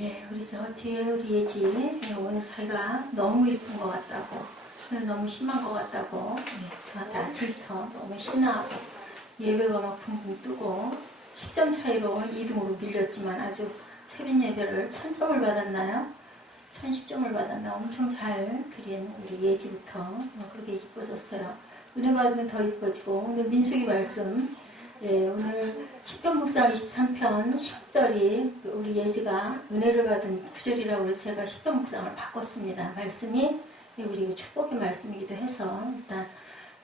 예, 우리 뒤에 우리 예지, 오늘 자기가 너무 이쁜 것 같다고, 너무 심한 것 같다고, 저한테 아침부터 너무 신나하고, 예배가 막 붕붕 뜨고, 10점 차이로 2등으로 밀렸지만 아주 세빈 예배를 1000점을 받았나요? 1010점을 받았나? 엄청 잘 드린 우리 예지부터 그렇게 이뻐졌어요. 은혜 받으면 더 이뻐지고, 오늘 민수기 말씀, 오늘 시편 묵상 23편 10절이 우리 예지가 은혜를 받은 9절이라고 해서 제가 시편 묵상을 바꿨습니다. 말씀이 우리 축복의 말씀이기도 해서 일단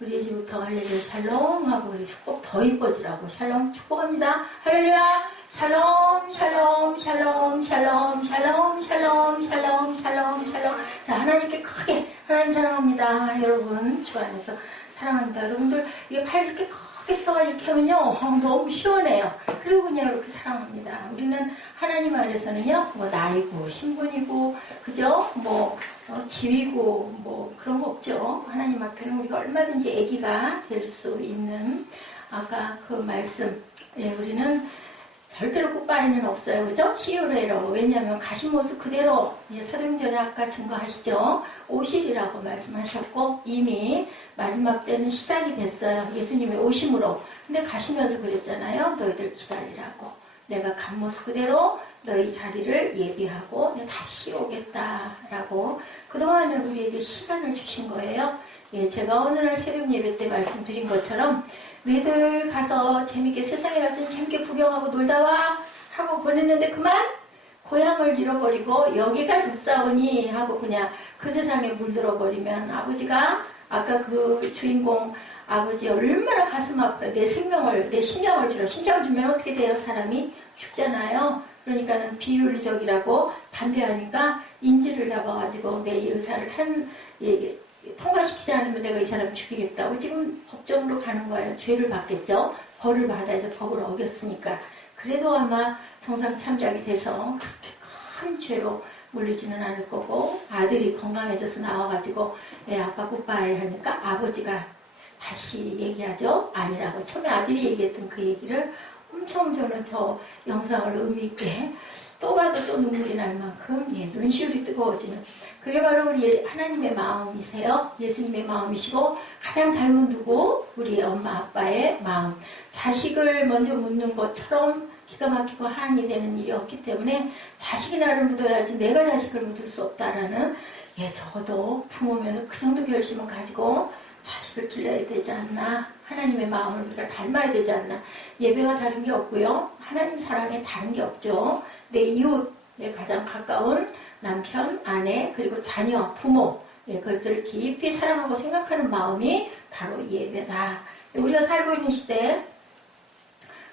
우리 예지부터 할렐루야 샬롬 하고 우리 축복 더 이뻐지라고 샬롬 축복합니다. 할렐루야 샬롬 샬롬 샬롬 샬롬 샬롬 샬롬 샬롬 샬롬 샬롬. 자, 하나님께 크게 하나님 사랑합니다. 여러분 주 안에서 사랑합니다. 여러분들 이게 팔 이렇게 크게 펴가 이렇게 하면요 너무 시원해요. 그리고 그냥 이렇게 사랑합니다. 우리는 하나님 안에서는요 뭐 나이고 신분이고 그죠? 뭐 지위고 뭐 그런 거 없죠. 하나님 앞에는 우리가 얼마든지 아기가 될 수 있는 아까 그 말씀 우리는 절대로 굿바이는 없어요. 그죠? 시오레로. 왜냐하면 가신 모습 그대로 사도행전에 아까 증거하시죠. 오시리라고 말씀하셨고 이미 마지막 때는 시작이 됐어요. 예수님의 오심으로. 근데 가시면서 그랬잖아요. 너희들 기다리라고. 내가 간 모습 그대로 너희 자리를 예비하고 내가 다시 오겠다라고 그동안은 우리에게 시간을 주신 거예요. 제가 오늘 새벽 예배 때 말씀드린 것처럼 너희들 가서 재밌게 세상에 가서 재밌게 구경하고 놀다 와 하고 보냈는데 그만 고향을 잃어버리고 여기가 좋사오니 하고 그냥 그 세상에 물들어버리면 아버지가 아까 그 주인공 아버지 얼마나 가슴 아파요. 내 생명을 내 심장을 주면 어떻게 돼요? 사람이 죽잖아요. 그러니까는 비윤리적이라고 반대하니까 인지를 잡아가지고 내 이 의사를 통과시키지 않으면 내가 이 사람 죽이겠다고 지금 법정으로 가는 거예요. 죄를 받겠죠. 벌을 받아야죠. 법을 어겼으니까. 그래도 아마 정상 참작이 돼서 그렇게 큰 죄로 물리지는 않을 거고 아들이 건강해져서 나와가지고 아빠 굿바이 하니까 아버지가 다시 얘기하죠. 아니라고. 처음에 아들이 얘기했던 그 얘기를 엄청 저는 저 영상을 의미있게 또 봐도 또 눈물이 날 만큼 눈시울이 뜨거워지는 그게 바로 우리 하나님의 마음이세요. 예수님의 마음이시고 가장 닮은 누구? 우리 엄마 아빠의 마음. 자식을 먼저 묻는 것처럼 기가 막히고 한이 되는 일이 없기 때문에 자식이 나를 묻어야지 내가 자식을 묻을 수 없다라는 적어도 부모면 그 정도 결심을 가지고 자식을 길러야 되지 않나. 하나님의 마음을 우리가 닮아야 되지 않나. 예배가 다른 게 없고요. 하나님 사랑에 다른 게 없죠. 내 이웃, 내 가장 가까운 남편, 아내, 그리고 자녀, 부모 그것을 깊이 사랑하고 생각하는 마음이 바로 예배다. 우리가 살고 있는 시대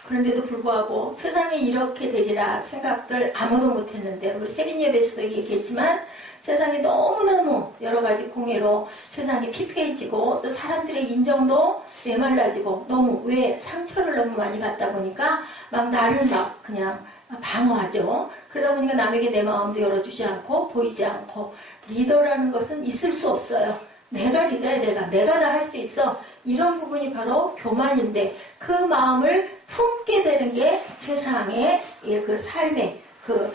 그런데도 불구하고 세상에 이렇게 되리라 생각들 아무도 못했는데 우리 세빈 예배에서도 얘기했지만 세상이 너무너무 여러 가지 공해로 세상이 피폐해지고 또 사람들의 인정도 메말라지고 너무 왜 상처를 너무 많이 받다 보니까 막 나를 막 그냥 방어하죠. 그러다 보니까 남에게 내 마음도 열어주지 않고 보이지 않고 리더라는 것은 있을 수 없어요. 내가 리더야 내가 다 할 수 있어. 이런 부분이 바로 교만인데 그 마음을 품게 되는 게 세상의 그 삶의 그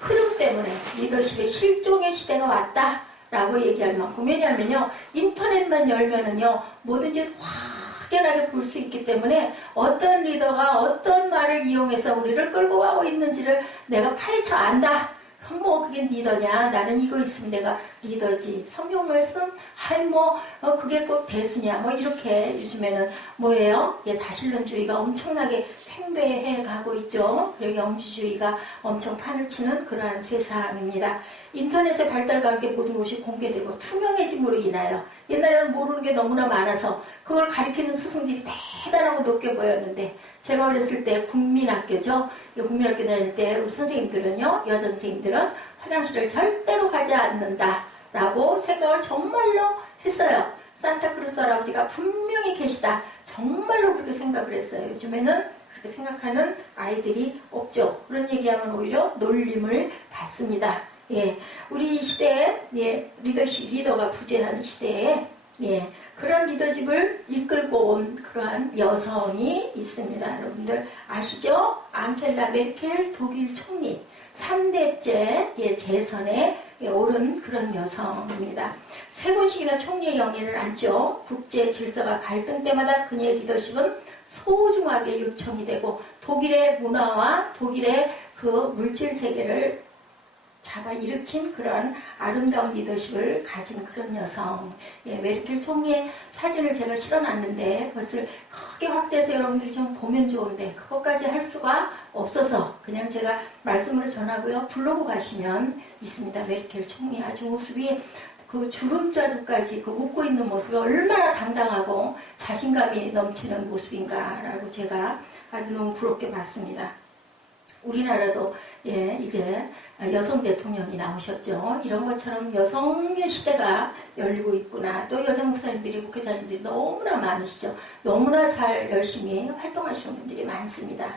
흐름 때문에 리더십의 실종의 시대가 왔다라고 얘기할 만큼 왜냐하면요 인터넷만 열면은요 뭐든지 확연하게 볼 수 있기 때문에 어떤 리더가 어떤 말을 이용해서 우리를 끌고 가고 있는지를 내가 파헤쳐 안다. 뭐 그게 리더냐? 나는 이거 있으면 내가 리더지. 성경 말씀? 그게 꼭 대수냐? 뭐 이렇게 요즘에는 뭐예요? 다신론주의가 엄청나게 팽배해 가고 있죠. 그리고 영지주의가 엄청 판을 치는 그러한 세상입니다. 인터넷의 발달과 함께 모든 것이 공개되고 투명해짐으로 인하여 옛날에는 모르는 게 너무나 많아서 그걸 가리키는 스승들이 대단하고 높게 보였는데 제가 어렸을 때 국민학교죠. 국민학교 다닐 때 우리 선생님들은요. 여자 선생님들은 화장실을 절대로 가지 않는다라고 생각을 정말로 했어요. 산타크루스 할아버지가 분명히 계시다. 정말로 그렇게 생각을 했어요. 요즘에는 그렇게 생각하는 아이들이 없죠. 그런 얘기하면 오히려 놀림을 받습니다. 우리 시대에 리더가 부재한 시대에 그런 리더십을 이끌고 온 그러한 여성이 있습니다. 여러분들 아시죠? 앙겔라 메르켈 독일 총리. 3대째 재선에 오른 그런 여성입니다. 3번씩이나 총리의 영예를 안죠. 국제 질서가 갈등 때마다 그녀의 리더십은 소중하게 요청이 되고 독일의 문화와 독일의 그 물질 세계를 잡아 일으킨 그런 아름다운 리더십을 가진 그런 여성. 메르켈 총리의 사진을 제가 실어놨는데 그것을 크게 확대해서 여러분들이 좀 보면 좋은데 그것까지 할 수가 없어서 그냥 제가 말씀으로 전하고요. 블로그 가시면 있습니다. 메르켈 총리 아주 모습이 그 주름자주까지 그 웃고 있는 모습이 얼마나 당당하고 자신감이 넘치는 모습인가라고 제가 아주 너무 부럽게 봤습니다. 우리나라도 이제 여성 대통령이 나오셨죠. 이런 것처럼 여성의 시대가 열리고 있구나. 또 여자 목사님들이 목회자님들이 너무나 많으시죠. 너무나 잘 열심히 활동하시는 분들이 많습니다.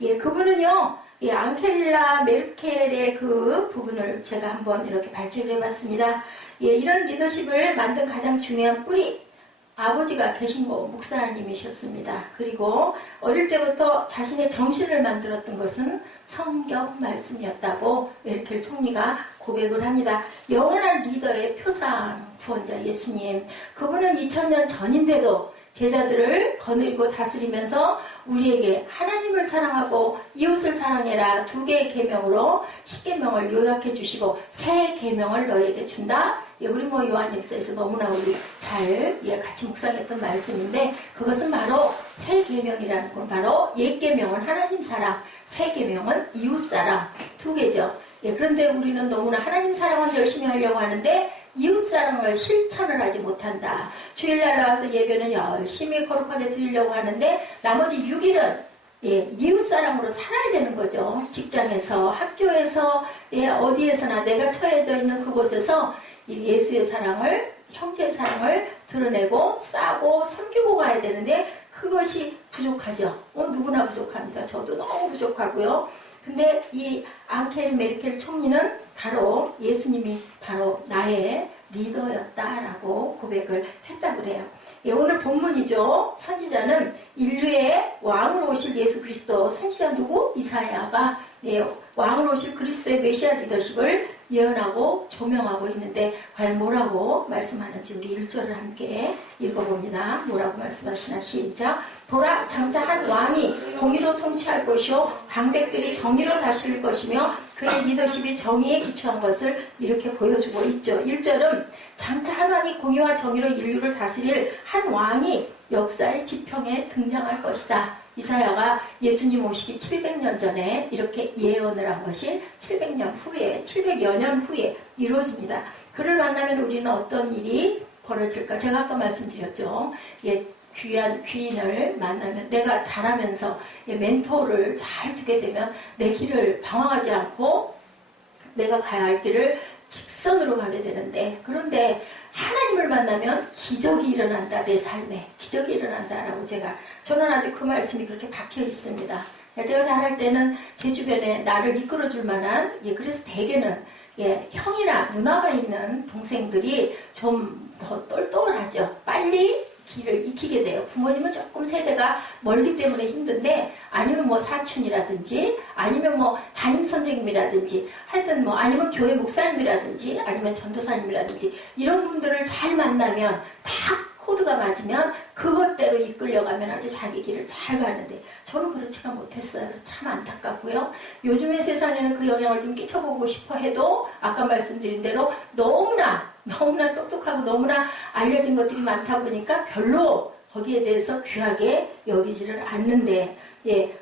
그분은요. 앙겔라 메르켈의 그 부분을 제가 한번 이렇게 발췌를 해봤습니다. 이런 리더십을 만든 가장 중요한 뿌리 아버지가 계신고 목사님이셨습니다. 그리고 어릴 때부터 자신의 정신을 만들었던 것은 성경 말씀이었다고 메르켈 총리가 고백을 합니다. 영원한 리더의 표상 구원자 예수님. 그분은 2000년 전인데도 제자들을 거느리고 다스리면서 우리에게 하나님을 사랑하고 이웃을 사랑해라 2개의 계명으로 10계명을 요약해 주시고 3계명을 너에게 준다. 우리 요한일서에서 너무나 우리 잘 같이 묵상했던 말씀인데 그것은 바로 3계명이라는 건 바로 옛계명은 하나님 사랑, 3계명은 이웃 사랑 2개죠. 그런데 우리는 너무나 하나님 사랑은 열심히 하려고 하는데 이웃사랑을 실천을 하지 못한다. 주일날 나와서 예배는 열심히 거룩하게 드리려고 하는데 나머지 6일은 이웃사랑으로 살아야 되는 거죠. 직장에서, 학교에서, 어디에서나 내가 처해져 있는 그곳에서 예수의 사랑을, 형제의 사랑을 드러내고 싸고 섬기고 가야 되는데 그것이 부족하죠. 누구나 부족합니다. 저도 너무 부족하고요. 근데 이 앙겔 메르켈 총리는 바로 예수님이 바로 나의 리더였다라고 고백을 했다고 그래요. 오늘 본문이죠. 선지자는 인류의 왕으로 오실 예수 그리스도, 선지자 누구? 이사야가 왕으로 오실 그리스도의 메시아 리더십을 예언하고 조명하고 있는데 과연 뭐라고 말씀하는지 우리 1절을 함께 읽어봅니다. 뭐라고 말씀하시나 시작. 보라 장차 한 왕이 공의로 통치할 것이요 방백들이 정의로 다스릴 것이며 그의 리더십이 정의에 기초한 것을 이렇게 보여주고 있죠. 1절은 장차 한 왕이 공의와 정의로 인류를 다스릴 한 왕이 역사의 지평에 등장할 것이다. 이사야가 예수님 오시기 700년 전에 이렇게 예언을 한 것이 700여 년 후에 이루어집니다. 그를 만나면 우리는 어떤 일이 벌어질까? 제가 아까 말씀드렸죠. 귀한 귀인을 만나면 내가 자라면서 멘토를 잘 두게 되면 내 길을 방황하지 않고 내가 가야 할 길을 직선으로 가게 되는데 그런데 하나님을 만나면 기적이 일어난다. 내 삶에 기적이 일어난다라고 저는 아직 그 말씀이 그렇게 박혀 있습니다. 제가 잘할 때는 제 주변에 나를 이끌어줄 만한 그래서 대개는 형이나 누나가 있는 동생들이 좀 더 똘똘하죠. 빨리 길을 익히게 돼요. 부모님은 조금 세대가 멀기 때문에 힘든데 아니면 사촌이라든지 아니면 담임 선생님이라든지 하여튼 아니면 교회 목사님이라든지 아니면 전도사님이라든지 이런 분들을 잘 만나면 딱 코드가 맞으면 그것대로 이끌려가면 아주 자기 길을 잘 가는데 저는 그렇지가 못했어요. 참 안타깝고요. 요즘의 세상에는 그 영향을 좀 끼쳐보고 싶어 해도 아까 말씀드린 대로 너무나 똑똑하고 너무나 알려진 것들이 많다 보니까 별로 거기에 대해서 귀하게 여기지를 않는데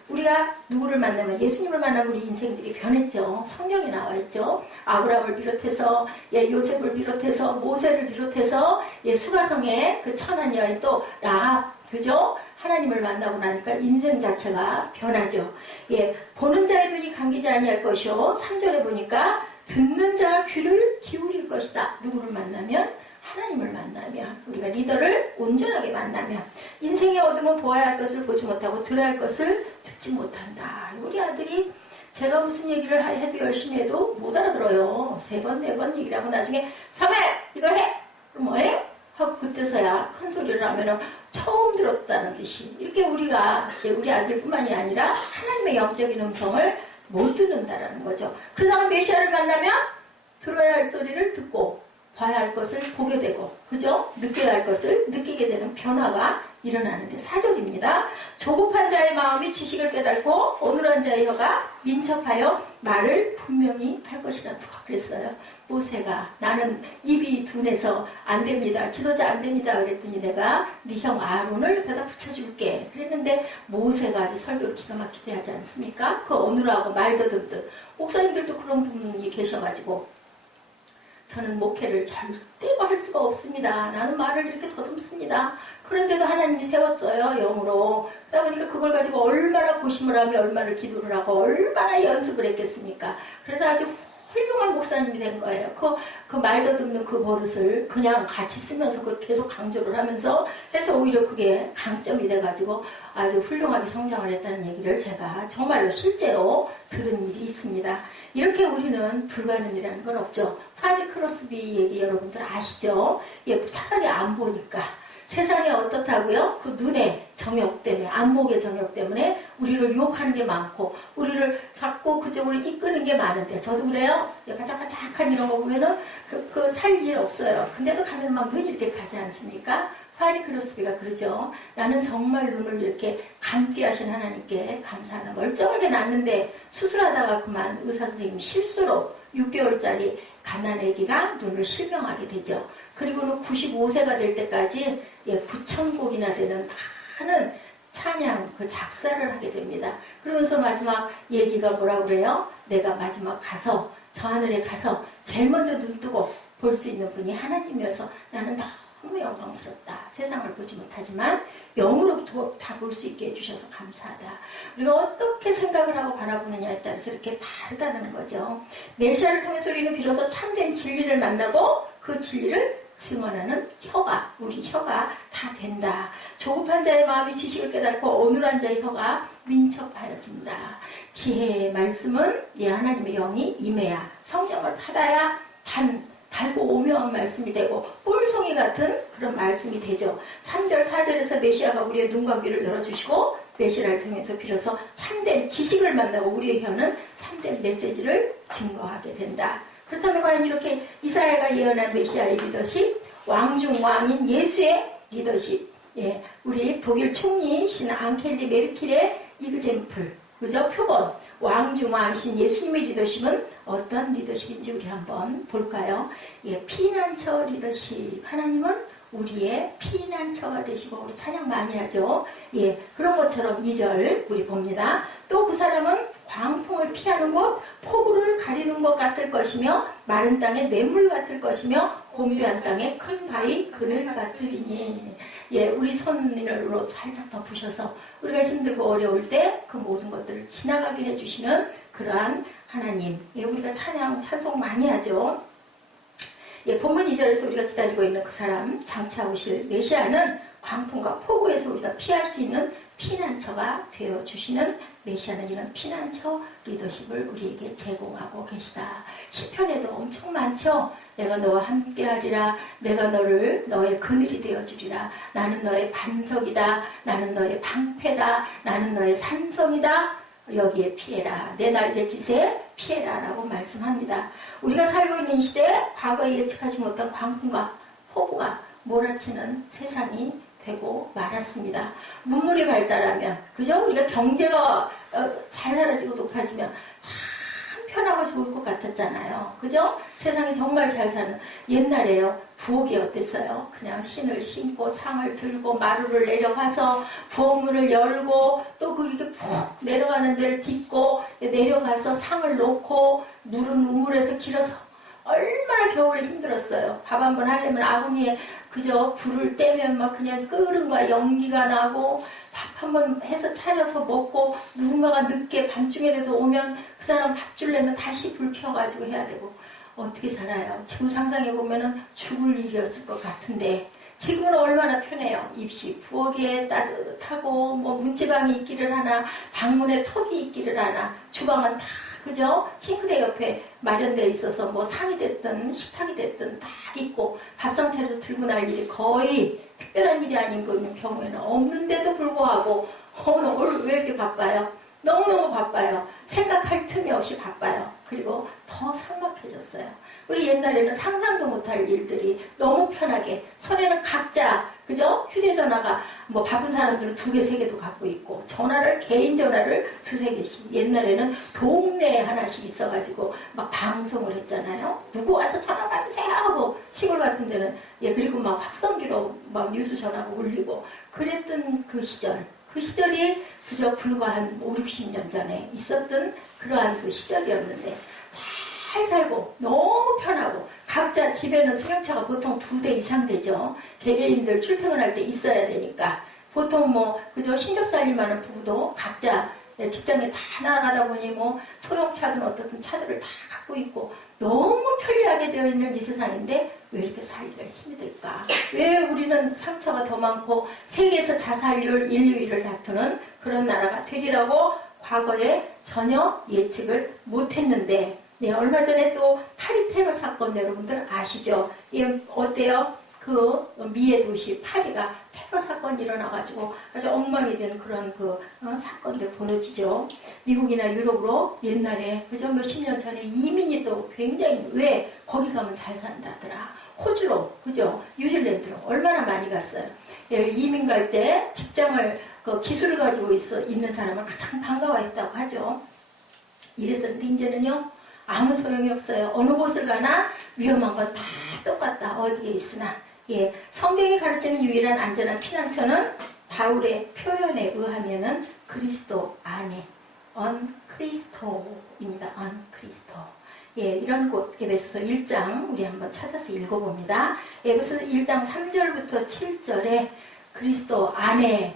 우리가 누구를 만나면 예수님을 만나면 우리 인생들이 변했죠. 성경에 나와 있죠. 아브라함을 비롯해서 요셉을 비롯해서 모세를 비롯해서 수가성의 그 천한 여인 또 라합 그죠? 하나님을 만나고 나니까 인생 자체가 변하죠. 보는 자의 눈이 감기지 아니할 것이요 3절에 보니까 듣는 자가 귀를 기울일 것이다. 누구를 만나면? 하나님을 만나면 우리가 리더를 온전하게 만나면 인생의 어둠은 보아야 할 것을 보지 못하고 들어야 할 것을 듣지 못한다. 우리 아들이 제가 무슨 얘기를 해도 열심히 해도 못 알아들어요. 3번 4번 얘기를 하고 나중에 사매 이거 해! 그럼 뭐해? 하고 그때서야 큰 소리를 하면은 처음 들었다는 듯이 이렇게 우리가 우리 아들뿐만이 아니라 하나님의 영적인 음성을 못 듣는다라는 거죠. 그러다가 메시아를 만나면 들어야 할 소리를 듣고 봐야 할 것을 보게 되고, 그죠? 느껴야 할 것을 느끼게 되는 변화가 일어나는데 4절입니다. 조급한 자의 마음이 지식을 깨닫고 온유한 자의 혀가 민첩하여 말을 분명히 할 것이라 누가 그랬어요? 모세가 나는 입이 둔해서 안 됩니다. 지도자 안 됩니다. 그랬더니 내가 네 형 아론을 옆에다 붙여줄게. 그랬는데 모세가 아주 설교를 기가 막히게 하지 않습니까? 그 온유하고 말 더듬듯. 목사님들도 그런 분이 계셔가지고 저는 목회를 절대로 할 수가 없습니다. 나는 말을 이렇게 더듬습니다. 그런데도 하나님이 세웠어요. 영으로. 그러다 보니까 그걸 가지고 얼마나 고심을 하며 얼마나 기도를 하고 얼마나 연습을 했겠습니까? 그래서 아주 훌륭한 목사님이 된 거예요. 그 말 더듬는 그 버릇을 그냥 같이 쓰면서 그걸 계속 강조를 하면서 해서 오히려 그게 강점이 돼가지고 아주 훌륭하게 성장을 했다는 얘기를 제가 정말로 실제로 들은 일이 있습니다. 이렇게 우리는 불가능이라는 건 없죠. 파니 크로스비 얘기 여러분들 아시죠? 예, 차라리 안 보니까. 세상에 어떻다고요? 그 눈의 정욕 때문에, 안목의 정욕 때문에 우리를 유혹하는 게 많고 우리를 자꾸 그쪽으로 이끄는 게 많은데 저도 그래요. 바짝바짝한 이런 거 보면은 그 살 일 없어요. 근데도 가면 막 눈이 이렇게 가지 않습니까? 파니 크로스비가 그러죠. 나는 정말 눈을 이렇게 감게 하신 하나님께 감사하다. 멀쩡하게 났는데 수술하다가 그만 의사 선생님이 실수로 6개월짜리 갓난 아기가 눈을 실명하게 되죠. 그리고는 95세가 될 때까지 9,000곡이나 되는 많은 찬양 그 작사를 하게 됩니다. 그러면서 마지막 얘기가 뭐라고 그래요? 내가 마지막 가서 저 하늘에 가서 제일 먼저 눈 뜨고 볼 수 있는 분이 하나님이어서 나는 너무 영광스럽다. 세상을 보지 못하지만 영으로부터 다 볼 수 있게 해주셔서 감사하다. 우리가 어떻게 생각을 하고 바라보느냐에 따라서 이렇게 다르다는 거죠. 메시아를 통해서 우리는 비로소 참된 진리를 만나고 그 진리를 증언하는 혀가, 우리 혀가 다 된다. 조급한 자의 마음이 지식을 깨닫고 온유한 자의 혀가 민첩하여진다. 지혜의 말씀은 하나님의 영이 임해야 성령을 받아야 달고 오묘한 말씀이 되고 꿀송이 같은 그런 말씀이 되죠. 3절 4절에서 메시아가 우리의 눈과 귀를 열어주시고 메시아를 통해서 비로소 참된 지식을 만나고 우리의 혀는 참된 메시지를 증거하게 된다. 그렇다면 과연 이렇게 이사야가 예언한 메시아의 리더십, 왕중 왕인 예수의 리더십, 우리 독일 총리이신 앙켈리 메르켈의 이그젠플, 그죠? 표본, 왕중 왕이신 예수님의 리더십은 어떤 리더십인지 우리 한번 볼까요? 피난처 리더십. 하나님은 우리의 피난처가 되시고 우리 찬양 많이 하죠. 그런 것처럼 2절 우리 봅니다. 또 그 사람은 광풍을 피하는 곳, 폭우를 가리는 것 같을 것이며 마른 땅에 냇물 같을 것이며 곤비한 땅에 큰 바위 그늘 같으리니. 우리 손으로 살짝 덮으셔서 우리가 힘들고 어려울 때 그 모든 것들을 지나가게 해주시는 그러한 하나님. 우리가 찬송 많이 하죠. 본문 2절에서 우리가 기다리고 있는 그 사람, 장차 오실 메시아는 광풍과 폭우에서 우리가 피할 수 있는 피난처가 되어주시는 메시아는 이런 피난처 리더십을 우리에게 제공하고 계시다. 시편에도 엄청 많죠. 내가 너와 함께하리라. 내가 너의 그늘이 되어주리라. 나는 너의 반석이다. 나는 너의 방패다. 나는 너의 산성이다. 여기에 피해라. 내 날개 깃에 피해라 라고 말씀합니다. 우리가 살고 있는 이 시대에 과거에 예측하지 못한 광풍과 폭우가 몰아치는 세상이 되고 말았습니다. 문물이 발달하면, 그죠? 우리가 경제가 잘 사라지고 높아지면 참 편하고 좋을 것 같았잖아요. 그죠? 세상이 정말 잘 사는 옛날에요. 부엌이 어땠어요? 그냥 신을 신고 상을 들고 마루를 내려가서 부엌문을 열고 또 그렇게 푹 내려가는 데를 딛고 내려가서 상을 놓고 물은 우물에서 길어서 얼마나 겨울에 힘들었어요. 밥 한 번 하려면 아궁이에 그저 불을 떼면 막 그냥 끓은 거야. 연기가 나고 밥 한 번 해서 차려서 먹고 누군가가 늦게 밤중에라도 오면 그 사람 밥 주려면 다시 불 켜가지고 해야 되고 어떻게 살아요? 지금 상상해보면 죽을 일이었을 것 같은데 지금은 얼마나 편해요. 입시 부엌에 따뜻하고 뭐 문지방이 있기를 하나 방문에 턱이 있기를 하나 주방은 다 그죠? 싱크대 옆에 마련되어 있어서 뭐 상이 됐든 식탁이 됐든 다 있고 밥상 차려서 들고 날 일이 거의 특별한 일이 아닌 경우에는 없는데도 불구하고 오늘 왜 이렇게 바빠요? 너무너무 바빠요. 생각할 틈이 없이 바빠요. 그리고 더 삭막해졌어요. 우리 옛날에는 상상도 못할 일들이 너무 편하게 손에는 각자 그죠? 휴대전화가 뭐 바쁜 사람들은 2개, 3개도 갖고 있고 전화를 개인 전화를 2, 3개씩 옛날에는 동네에 하나씩 있어가지고 막 방송을 했잖아요. 누구 와서 전화 받으세요 하고 시골 같은 데는 그리고 막 확성기로 막 뉴스 전화가 울리고 그랬던 그 시절이 그저 불과 한 5, 60년 전에 있었던 그러한 그 시절이었는데 잘 살고 너무 편하고 각자 집에는 승용차가 보통 2대 이상 되죠. 개개인들 출퇴근할 때 있어야 되니까 보통 뭐 그저 신접살림하는 부부도 각자 직장에 다 나가다 보니 뭐 소형차든 어떻든 차들을 다 갖고 있고 너무 편리하게 되어 있는 이 세상인데 왜 이렇게 살기가 힘이 들까? 왜 우리는 상처가 더 많고 세계에서 자살률 1, 2위를 다투는 그런 나라가 되리라고 과거에 전혀 예측을 못했는데 얼마 전에 또 파리 테러 사건 여러분들 아시죠? 어때요? 그 미의 도시 파리가 테러 사건이 일어나가지고 아주 엉망이 된 그런 사건들 보여지죠. 미국이나 유럽으로 옛날에 그저 몇십 년 전에 이민이 또 굉장히 왜 거기 가면 잘 산다더라. 호주로 그죠? 유릴랜드로 얼마나 많이 갔어요. 이민 갈 때 직장을 기술을 가지고 있는 사람을 가장 반가워했다고 하죠. 이랬었는데 이제는요. 아무 소용이 없어요. 어느 곳을 가나 위험한 건 다 똑같다. 어디에 있으나. 성경이 가르치는 유일한 안전한 피난처는 바울의 표현에 의하면은 그리스도 안에 언크리스토입니다. 언크리스토. 이런 곳 에베소서 1장 우리 한번 찾아서 읽어봅니다. 에베소서 1장 3절부터 7절에 그리스도 안에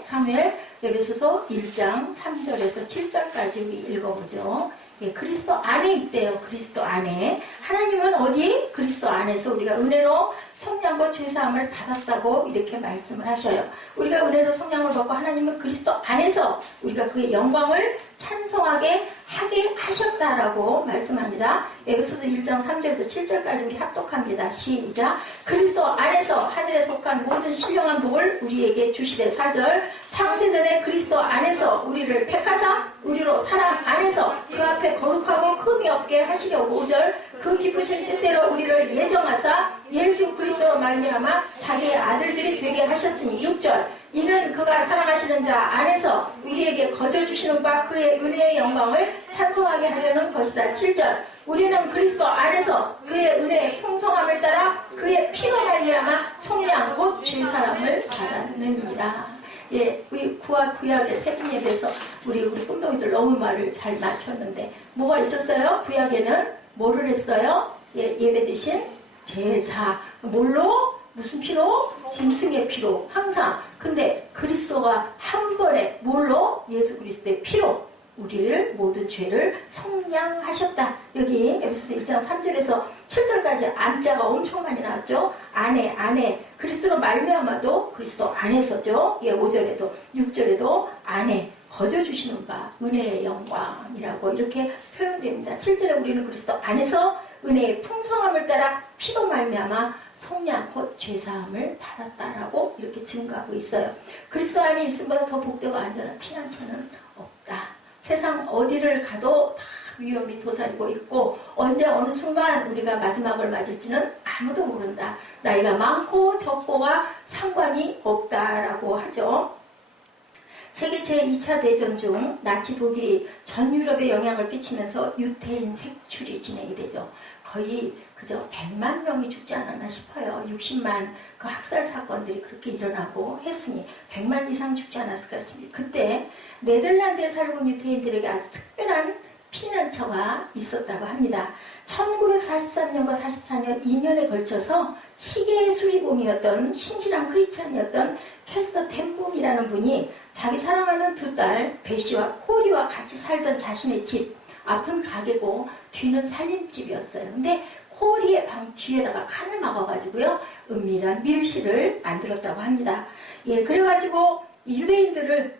사무엘 에베소서 1장 3절에서 7절까지 우리 읽어보죠. 그리스도 안에 있대요. 그리스도 안에. 하나님은 어디? 그리스도 안에서 우리가 은혜로 성량과 죄사함을 받았다고 이렇게 말씀을 하셔요. 우리가 은혜로 성량을 받고 하나님은 그리스도 안에서 우리가 그의 영광을 찬송하게 하게 하셨다라고 말씀합니다. 에베소서 1장 3절에서 7절까지 우리 합독합니다. 시작. 그리스도 안에서 하늘에 속한 모든 신령한 복을 우리에게 주시되 4절. 창세전에 그리스도 안에서 우리를 택하사 우리로 사랑 안에서 그 앞에 거룩하고 흠이 없게 하시려고 5절. 그 기쁘신 뜻대로 우리를 예정하사 예수 그리스도로 말미암아 자기의 아들들이 되게 하셨으니 6절. 이는 그가 사랑하시는 자 안에서 우리에게 거저주시는 바 그의 은혜의 영광을 찬송하게 하려는 것이다. 7절. 우리는 그리스도 안에서 그의 은혜의 풍성함을 따라 그의 피로 말미암아 속량 곧 죄사함을 받았느니라. 우리 구약의 새벽 예배에서 우리 꿈동이들 너무 말을 잘 맞췄는데 뭐가 있었어요? 구약에는 뭐를 했어요? 예배 대신 제사. 뭘로? 무슨 피로? 짐승의 피로. 항상. 근데 그리스도가 한 번에 뭘로? 예수 그리스도의 피로 우리를 모든 죄를 속량하셨다. 여기 에베소서 1장 3절에서 7절까지 안자가 엄청 많이 나왔죠. 안에 그리스도로 말미암아도 그리스도 안에서죠. 5절에도 6절에도 안에 거저주시는 바 은혜의 영광이라고 이렇게 표현됩니다. 7절에 우리는 그리스도 안에서 은혜의 풍성함을 따라 피로 말미암아 속량 곧 죄사함을 받았다라고 이렇게 증거하고 있어요. 그리스도 안에 있음보다 더 복되고 안전한 피난처는 없다. 세상 어디를 가도 다 위험이 도사리고 있고 언제 어느 순간 우리가 마지막을 맞을지는 아무도 모른다. 나이가 많고 적고와 상관이 없다라고 하죠. 세계 제2차 대전 중 나치 독일이 전 유럽에 영향을 끼치면서 유태인 색출이 진행이 되죠. 거의 그저 100만 명이 죽지 않았나 싶어요. 60만 그 학살 사건들이 그렇게 일어나고 했으니 100만 이상 죽지 않았을까 싶습니다. 그때 네덜란드에 살고 있는 유태인들에게 아주 특별한 피난처가 있었다고 합니다. 1943년과 44년 2년에 걸쳐서 시계의 수리공이었던 신실한 크리스찬이었던 캐스터 템봄이라는 분이 자기 사랑하는 2딸 베시와 코리와 같이 살던 자신의 집, 앞은 가게고 뒤는 살림집이었어요. 근데 코리의 방 뒤에다가 칸을 막아가지고요 은밀한 밀실을 만들었다고 합니다. 그래가지고 이 유대인들을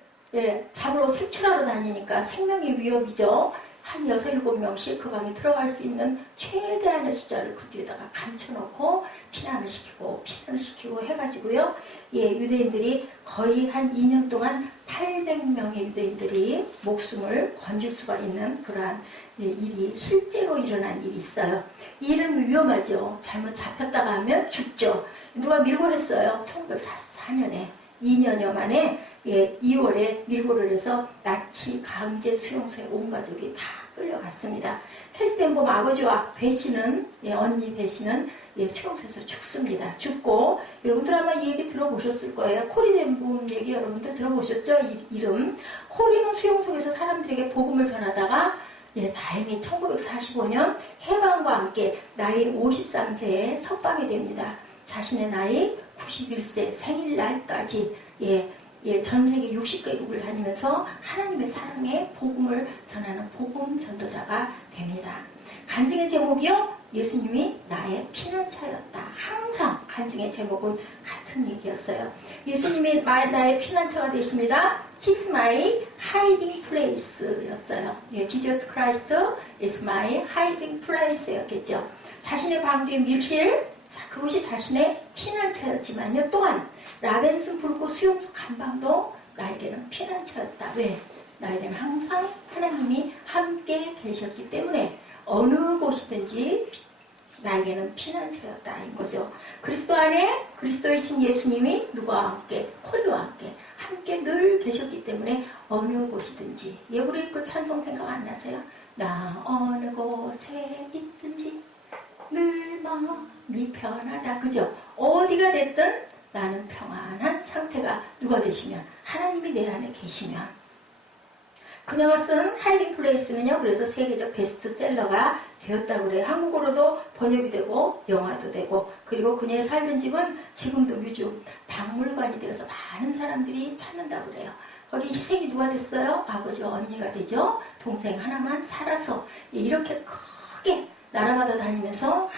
잡으러 색출하러 다니니까 생명의 위협이죠. 한 6, 7명씩 그 방에 들어갈 수 있는 최대한의 숫자를 그 뒤에다가 감춰놓고 피난을 시키고 해가지고요. 예, 유대인들이 거의 한 2년 동안 800명의 유대인들이 목숨을 건질 수가 있는 그러한 일이 실제로 일어난 일이 있어요. 이 일은 위험하죠. 잘못 잡혔다가 하면 죽죠. 누가 밀고 했어요. 1944년에 2년여 만에 2월에 밀고를 해서 나치 강제 수용소에 온 가족이 다 끌려갔습니다. 테스덴봄 아버지와 배씨는 언니 배씨는 수용소에서 죽습니다. 죽고 여러분들 아마 이 얘기 들어보셨을 거예요. 코리덴봄 얘기 여러분들 들어보셨죠? 이름. 코리는 수용소에서 사람들에게 복음을 전하다가 다행히 1945년 해방과 함께 나이 53세에 석방이 됩니다. 자신의 나이 91세 생일날까지 전 세계 60개국을 다니면서 하나님의 사랑의 복음을 전하는 복음 전도자가 됩니다. 간증의 제목이요. 예수님이 나의 피난처였다. 항상 간증의 제목은 같은 얘기였어요. 예수님이 나의 피난처가 되십니다. He's my hiding place 였어요. Jesus Christ is my hiding place 였겠죠. 자신의 방주의 밀실, 그것이 자신의 피난처였지만요. 또한 라벤슨 불꽃 수용소 감방도 나에게는 피난처였다. 왜? 나에게는 항상 하나님이 함께 계셨기 때문에 어느 곳이든지 나에게는 피난처였다. 인 거죠. 그리스도 안에 그리스도이신 예수님이 누구와 함께, 코리와 함께 늘 계셨기 때문에 어느 곳이든지. 우리 그 찬송 생각 안 나세요? 나 어느 곳에 있든지 늘 마음이 편하다. 그죠? 어디가 됐든 나는 평안한 상태가 누가 되시면 하나님이 내 안에 계시면. 그녀가 쓴 하이딩 플레이스는요. 그래서 세계적 베스트셀러가 되었다고 그래요. 한국어로도 번역이 되고 영화도 되고 그리고 그녀의 살던 집은 지금도 뮤지엄 박물관이 되어서 많은 사람들이 찾는다고 그래요. 거기 희생이 누가 됐어요? 아버지와 언니가 되죠. 동생 하나만 살아서 이렇게 크게 나라마다 다니면서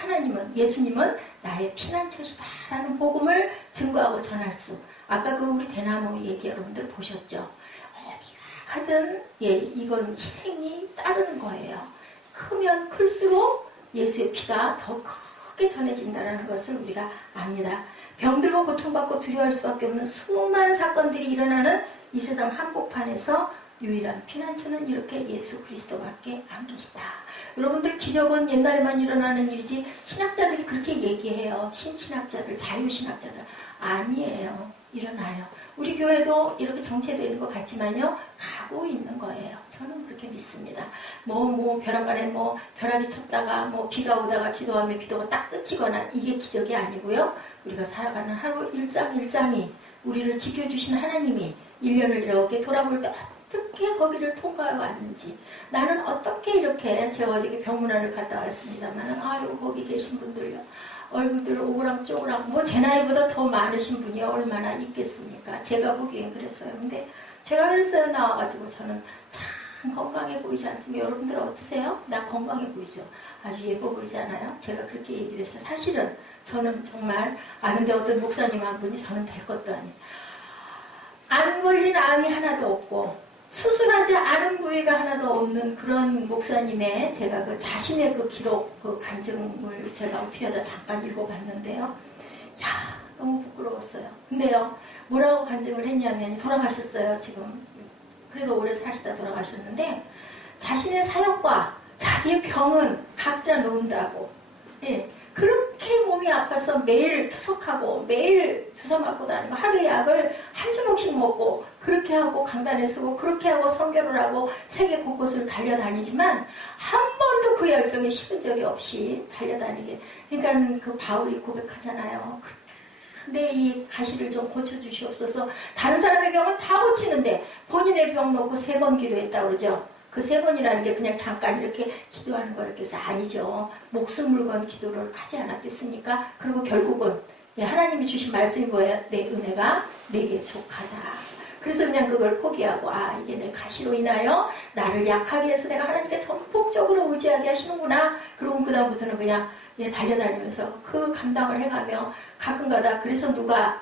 예수님은 나의 피난처시다라는 복음을 증거하고 전할 수. 아까 그 우리 대나무 얘기 여러분들 보셨죠? 어디가 가든 이건 희생이 따르는 거예요. 크면 클수록 예수의 피가 더 크게 전해진다는 것을 우리가 압니다. 병들고 고통받고 두려워할 수밖에 없는 수많은 사건들이 일어나는 이 세상 한복판에서 유일한 피난처는 이렇게 예수 그리스도밖에 안 계시다. 여러분들 기적은 옛날에만 일어나는 일이지 신학자들이 그렇게 얘기해요. 신신학자들, 자유신학자들. 아니에요. 일어나요. 우리 교회도 이렇게 정체되는 것 같지만요. 가고 있는 거예요. 저는 그렇게 믿습니다. 벼랑간에 벼락이 쳤다가 비가 오다가 기도하면 기도가 딱 끝이거나 이게 기적이 아니고요. 우리가 살아가는 하루 일상이 우리를 지켜주신 하나님이 1년을 이렇게 돌아볼 때 어떻게 거기를 통과해 왔는지 나는 어떻게 이렇게 제가 어저께 병문안을 갔다 왔습니다만 아유 거기 계신 분들요 얼굴들 오그랑쪼그랑 제 나이보다 더 많으신 분이 얼마나 있겠습니까? 제가 보기엔 그랬어요. 근데 제가 그랬어요. 나와가지고 저는 참 건강해 보이지 않습니까? 여러분들 어떠세요? 나 건강해 보이죠? 아주 예뻐 보이지 않아요? 제가 그렇게 얘기를 했어요. 사실은 저는 정말 근데 어떤 목사님 한 분이 저는 될 것도 아니에요. 안 걸린 암이 하나도 없고 수술하지 않은 부위가 하나도 없는 그런 목사님의 제가 그 자신의 그 기록, 그 간증을 제가 어떻게 하다 잠깐 읽어봤는데요. 야, 너무 부끄러웠어요. 근데요, 뭐라고 간증을 했냐면 돌아가셨어요, 지금. 그래도 오래 사시다 돌아가셨는데 자신의 사역과 자기의 병은 각자 놓는다고. 그렇게 몸이 아파서 매일 투석하고 매일 주사 맞고 다니고 하루에 약을 한 주먹씩 먹고 그렇게 하고 강단에 쓰고 그렇게 하고 선교를 하고 세계 곳곳을 달려다니지만 한 번도 그 열정에 식은 적이 없이 달려다니게. 그러니까 그 바울이 고백하잖아요. 근데 이 가시를 좀 고쳐주시옵소서. 다른 사람의 병은 다 고치는데 본인의 병 놓고 3번 기도했다고 그러죠. 그 3번이라는 게 그냥 잠깐 이렇게 기도하는 거였겠어. 그래서 아니죠. 목숨을 건 기도를 하지 않았겠습니까? 그리고 결국은 하나님이 주신 말씀이 뭐예요? 내 은혜가 내게 족하다. 그래서 그냥 그걸 포기하고 이게 내 가시로 인하여 나를 약하게 해서 내가 하나님께 전폭적으로 의지하게 하시는구나. 그리고 그다음부터는 그냥 달려다니면서 그 감당을 해가며 가끔가다 그래서 누가가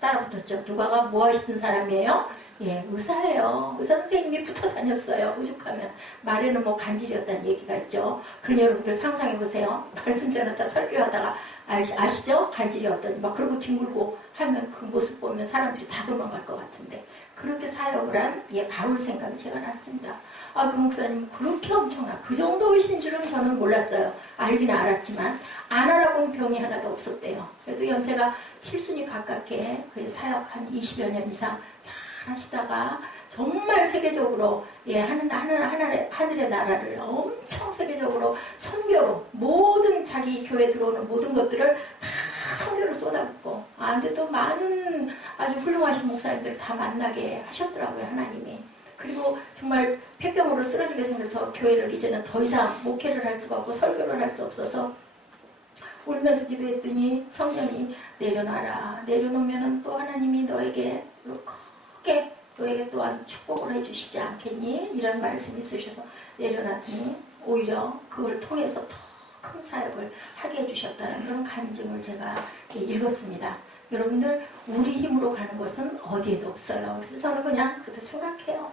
따라붙었죠. 누가가 뭐 하시던 사람이에요? 예, 의사예요. 의사 선생님이 붙어 다녔어요. 오죽하면. 말에는 뭐 간질이었다는 얘기가 있죠. 그러니 여러분들 상상해보세요. 말씀 전하다 설교하다가 아시죠? 간질이 어떠니 막 그러고 뒹굴고 하면 그 모습 보면 사람들이 다 도망갈 것 같은데 그렇게 사역을 한 바울 생각이 제가 났습니다. 아, 그 목사님 그렇게 엄청나 그 정도이신 줄은 저는 몰랐어요. 알기는 알았지만 안 알아본 병이 하나도 없었대요. 그래도 연세가 7순이 가깝게 사역 한 20여 년 이상 하시다가 정말 세계적으로 하늘의 나라를 엄청 세계적으로 선교로 모든 자기 교회 들어오는 모든 것들을 다 선교로 쏟아붓고 근데 또 많은 아주 훌륭하신 목사님들 다 만나게 하셨더라고요. 하나님이. 그리고 정말 폐병으로 쓰러지게 생겨서 교회를 이제는 더 이상 목회를 할 수가 없고 설교를 할 수 없어서 울면서 기도했더니 성령이 내려놔라. 내려놓으면 또 하나님이 너에게 크게 너에게 또한 축복을 해주시지 않겠니? 이런 말씀이 있으셔서 내려놨더니 오히려 그걸 통해서 더 큰 사역을 하게 해주셨다는 그런 간증을 제가 읽었습니다. 여러분들 우리 힘으로 가는 것은 어디에도 없어요. 그래서 저는 그냥 그렇게 생각해요.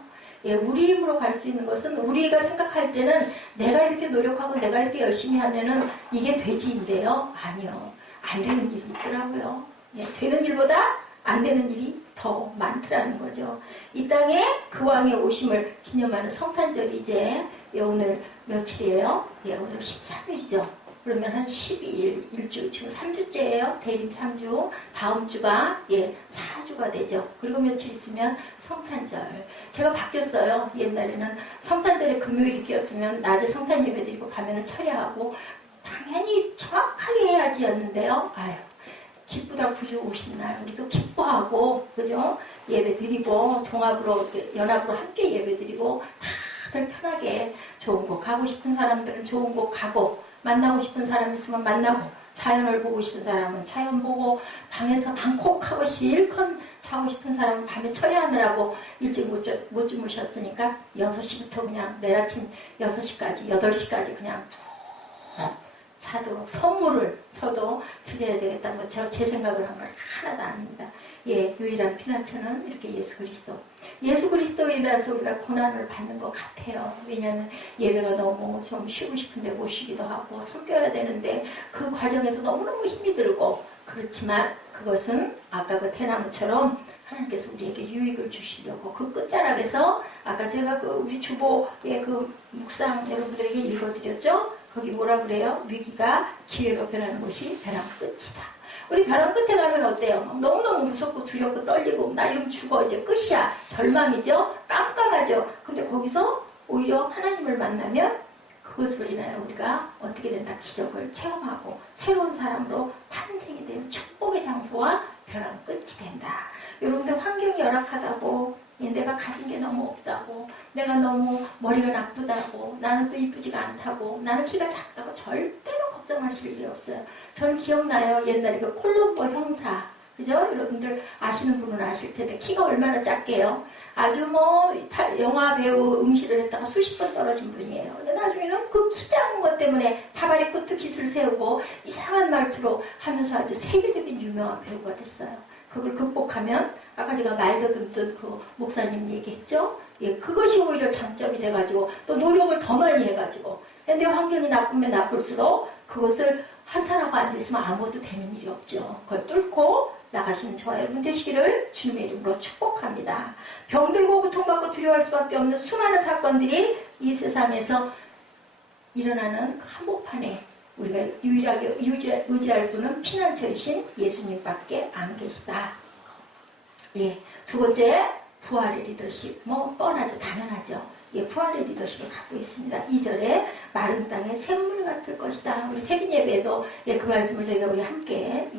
우리 힘으로 갈 수 있는 것은 우리가 생각할 때는 내가 이렇게 노력하고 내가 이렇게 열심히 하면은 이게 되지인데요. 아니요. 안 되는 일이 있더라고요. 되는 일보다 안 되는 일이 더 많더라는 거죠. 이 땅에 그 왕의 오심을 기념하는 성탄절이 이제 오늘 며칠이에요? 오늘 13일이죠. 그러면 한 12일, 1주, 지금 3주째예요. 대림 3주. 다음 주가 4주가 되죠. 그리고 며칠 있으면 성탄절. 제가 바뀌었어요. 옛날에는 성탄절에 금요일이 끼었으면 낮에 성탄 예배 드리고 밤에는 철야하고 당연히 정확하게 해야지였는데요. 아유. 기쁘다 구주 오신 날 우리도 기뻐하고 그죠? 예배 드리고 종합으로 연합으로 함께 예배 드리고 다들 편하게 좋은 곳 가고 싶은 사람들은 좋은 곳 가고 만나고 싶은 사람 있으면 만나고 자연을 보고 싶은 사람은 자연 보고 방에서 방콕하고 실컷 자고 싶은 사람은 밤에 처리하느라고 일찍 못 주무셨으니까 6시부터 그냥 내일 아침 6시까지 8시까지 그냥 자도록 선물을 저도 드려야 되겠다. 뭐 제 생각을 한 건 하나도 아닙니다. 유일한 피난처는 이렇게 예수 그리스도. 예수 그리스도이라서 우리가 고난을 받는 것 같아요. 왜냐하면 예배가 너무 좀 쉬고 싶은데 못 쉬기도 하고 섬겨야 되는데 그 과정에서 너무너무 힘이 들고 그렇지만 그것은 아까 그 대나무처럼 하나님께서 우리에게 유익을 주시려고 그 끝자락에서 아까 제가 우리 주보의 그 묵상 여러분들에게 읽어드렸죠? 거기 뭐라 그래요? 위기가 기회로 변하는 것이 벼랑 끝이다. 우리 벼랑 끝에 가면 어때요? 너무너무 무섭고 두렵고 떨리고 나 이러면 죽어 이제 끝이야. 절망이죠? 깜깜하죠? 근데 거기서 오히려 하나님을 만나면 그것으로 인하여 우리가 어떻게 된다? 기적을 체험하고 새로운 사람으로 탄생이 되는 축복의 장소와 벼랑 끝이 된다. 여러분들 환경이 열악하다고 내가 가진 게 너무 없다고 내가 너무 머리가 나쁘다고 나는 또 이쁘지가 않다고 나는 키가 작다고 절대로 걱정하실 일이 없어요. 저는 기억나요. 옛날에 그 콜롬보 형사 그죠? 여러분들 아시는 분은 아실 텐데 키가 얼마나 작게요. 아주 뭐 영화 배우 응시를 했다가 수십 번 떨어진 분이에요. 근데 나중에는 그 키 작은 것 때문에 바바리 코트 깃을 세우고 이상한 말투로 하면서 아주 세계적인 유명한 배우가 됐어요. 그걸 극복하면 아까 제가 말 더듬던 그 목사님 얘기했죠? 그것이 오히려 장점이 돼가지고 또 노력을 더 많이 해가지고 근데 환경이 나쁘면 나쁠수록 그것을 한탄하고 앉아있으면 아무것도 되는 일이 없죠. 그걸 뚫고 나가시는 저와 여러분 되시기를 주님의 이름으로 축복합니다. 병들고 고통받고 두려워할 수밖에 없는 수많은 사건들이 이 세상에서 일어나는 그 한복판에 우리가 유일하게 의지할 분은 피난처이신 예수님밖에 안 계시다. 두 번째 부활의 리더십. 뭐 뻔하죠. 당연하죠. 부활의 리더십을 갖고 있습니다. 2절에 마른 땅에 샘물 같을 것이다. 우리 새벽 예배에도 그 말씀을 저희가 우리 함께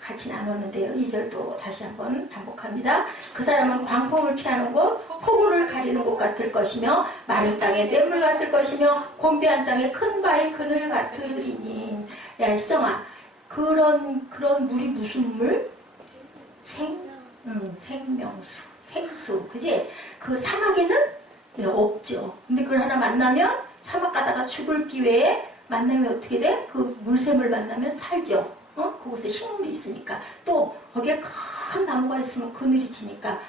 같이 나눴는데요. 2절도 다시 한번 반복합니다. 그 사람은 광풍을 피하는 곳, 폭우를 가리는 곳 같을 것이며 마른 땅에 냇물 같을 것이며 곤배한 땅에 큰 바위 그늘 같으리니. 야 희성아, 그런 물이 무슨 물? 생명수, 생수, 그지? 그 사막에는 없죠. 근데 그걸 하나 만나면 사막 가다가 죽을 기회에 만나면 어떻게 돼? 그 물샘을 만나면 살죠. 그곳에 식물이 있으니까 또 거기에 큰 나무가 있으면 그늘이 지니까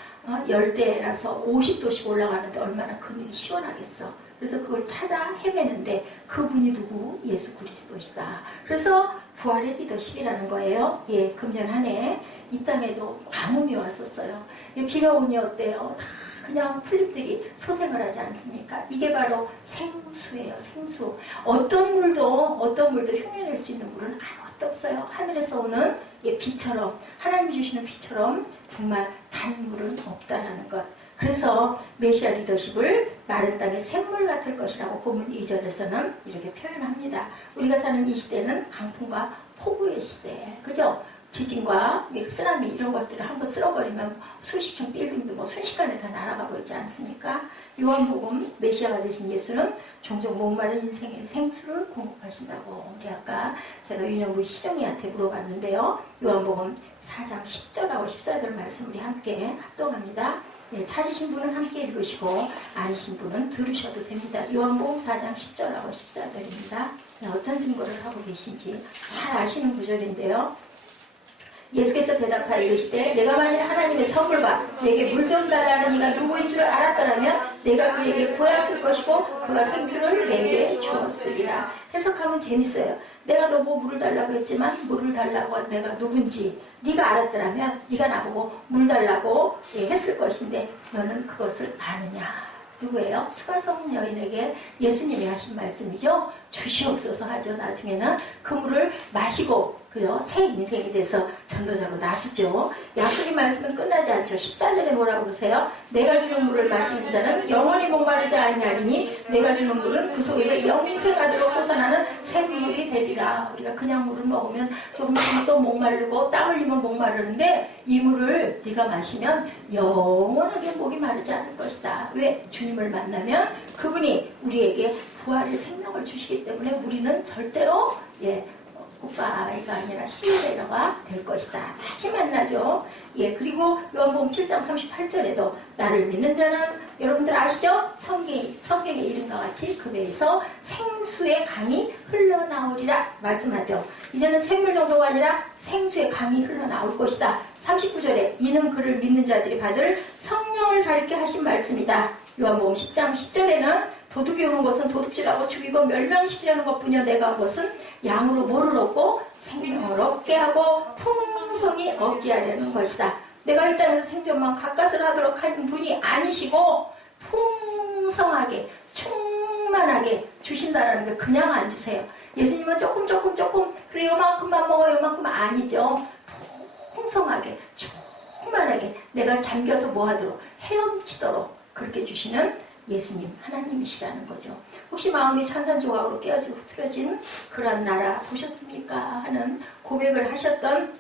열대라서 50도씩 올라가는데 얼마나 그늘이 시원하겠어. 그래서 그걸 찾아 헤매는데 그분이 누구? 예수 그리스도시다. 그래서 부활의 리더십이라는 거예요. 예, 금년 한 해 이 땅에도 가뭄이 왔었어요. 비가 오니 어때요? 다 그냥 풀잎들이 소생을 하지 않습니까? 이게 바로 생수예요. 생수. 어떤 물도 흉내낼 수 있는 물은 아무것도 없어요. 하늘에서 오는 비처럼, 하나님이 주시는 비처럼 정말 단 물은 없다라는 것. 그래서 메시아 리더십을 마른 땅의 샘물 같을 것이라고 본문 2절에서는 이렇게 표현합니다. 우리가 사는 이 시대는 강풍과 폭우의 시대, 그죠? 지진과 쓰나미 이런 것들을 한번 쓸어버리면 수십 층 빌딩도 뭐 순식간에 다 날아가 버리지 않습니까? 요한복음 메시아가 되신 예수는 종종 목마른 인생의 생수를 공급하신다고. 우리 아까 제가 윤영부 희정이한테 물어봤는데요. 요한복음 4장 10절하고 14절 말씀 우리 함께 합독합니다. 네, 찾으신 분은 함께 읽으시고 아니신 분은 들으셔도 됩니다. 요한복음 4장 10절하고 14절입니다. 어떤 증거를 하고 계신지 잘 아시는 구절인데요. 예수께서 대답하여 이르시되 내가 만일 하나님의 선물과 내게 물 좀 달라는 이가 누구인 줄 알았더라면 내가 그에게 구하였을 것이고 그가 생수를 내게 주었으리라. 해석하면 재밌어요. 내가 너 뭐 물을 달라고 했지만 물을 달라고 한 내가 누군지 네가 알았더라면 네가 나보고 물 달라고 했을 것인데 너는 그것을 아느냐. 누구예요? 수가성 여인에게 예수님이 하신 말씀이죠. 주시옵소서 하죠. 나중에는 그 물을 마시고 그죠? 새 인생이 돼서 전도자로 나서죠. 약속의 말씀은 끝나지 않죠. 14절에 뭐라고 그러세요? 내가 주는 물을 마시는 자는 영원히 목마르지 아니하리니 내가 주는 물은 그 속에서 영생 가득 솟아나는 새 물이 되리라. 우리가 그냥 물을 먹으면 조금 또 목마르고 땀 흘리면 목마르는데 이 물을 네가 마시면 영원하게 목이 마르지 않을 것이다. 왜? 주님을 만나면 그분이 우리에게 부활의 생명을 주시기 때문에 우리는 절대로 굿바이가 아니라 시에라가 될 것이다. 다시 만나죠. 그리고 요한복음 7장 38절에도 나를 믿는 자는 여러분들 아시죠? 성경의 이름과 같이 그 배에서 생수의 강이 흘러나오리라 말씀하죠. 이제는 샘물 정도가 아니라 생수의 강이 흘러나올 것이다. 39절에 이는 그를 믿는 자들이 받을 성령을 가리켜 하신 말씀이다. 요한복음 10장 10절에는 도둑이 오는 것은 도둑질하고 죽이고 멸망시키려는 것뿐이요 내가 온 것은 양으로 뭐를 얻고 생명을 얻게 하고 풍성히 얻게 하려는 것이다. 내가 이 땅에서 생존만 가까스로 하도록 하는 분이 아니시고 풍성하게 충만하게 주신다라는 게 그냥 안 주세요. 예수님은 조금 그래 요만큼만 먹어 요만큼 아니죠. 풍성하게 충만하게 내가 잠겨서 뭐하도록 헤엄치도록 그렇게 주시는 예수님 하나님이시라는 거죠. 혹시 마음이 산산조각으로 깨어지고 흐트러진 그런 나라 보셨습니까? 하는 고백을 하셨던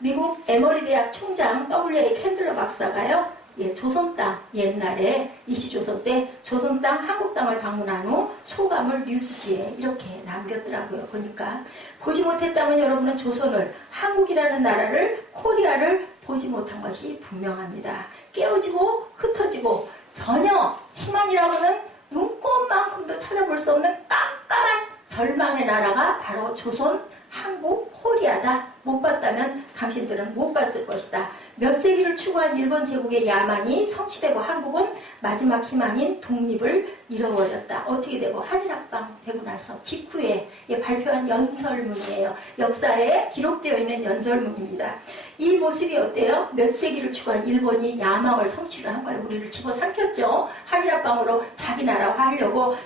미국 에머리 대학 총장 W.A. 캔들러 박사가요. 조선 땅 옛날에 이시조선 때 조선 땅 한국 땅을 방문한 후 소감을 뉴스지에 이렇게 남겼더라고요. 보니까 보지 못했다면 여러분은 조선을 한국이라는 나라를 코리아를 보지 못한 것이 분명합니다. 깨어지고 흩어지고 전혀 희망이라고는 눈꼽만큼도 찾아볼 수 없는 깜깜한 절망의 나라가 바로 조선, 한국, 코리아다. 못 봤다면 당신들은 못 봤을 것이다. 몇 세기를 추구한 일본 제국의 야망이 성취되고 한국은 마지막 희망인 독립을 잃어버렸다. 어떻게 되고 한일합방 되고 나서 직후에 발표한 연설문이에요. 역사에 기록되어 있는 연설문입니다. 이 모습이 어때요? 몇 세기를 추구한 일본이 야망을 성취를 한 거예요. 우리를 집어삼켰죠. 한일합방으로 자기 나라화 하려고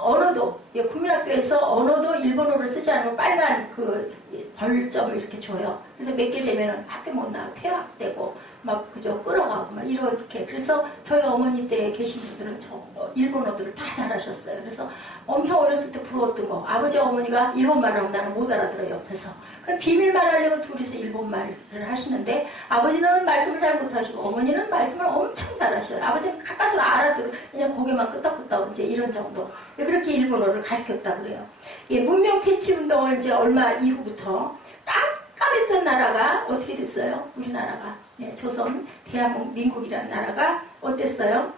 언어도 국민학교에서 언어도 일본어를 쓰지 않으면 빨간 그 벌점을 이렇게 줘요. 그래서 몇 개 되면 학교 못 나가고 퇴학되고 막 그저 끌어가고 막 이렇게. 그래서 저희 어머니 때 계신 분들은 저 일본어들을 다 잘하셨어요. 그래서 엄청 어렸을 때 부러웠던 거. 아버지 어머니가 일본말을 하면 나는 못 알아들어요. 옆에서. 그럼 비밀말 하려면 둘이서 일본말을 하시는데 아버지는 말씀을 잘 못하시고 어머니는 말씀을 엄청 잘하셔요. 아버지는 가까스로 알아들어. 그냥 고개만 끄덕끄덕 이제 이런 정도. 그렇게 일본어를 가르쳤다 그래요. 문명 퇴치 운동을 이제 얼마 이후부터 깜깜했던 나라가 어떻게 됐어요? 우리나라가. 조선, 대한민국이라는 나라가 어땠어요?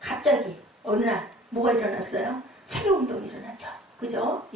갑자기 어느 날 뭐가 일어났어요? 세계운동이 일어났죠. 그죠?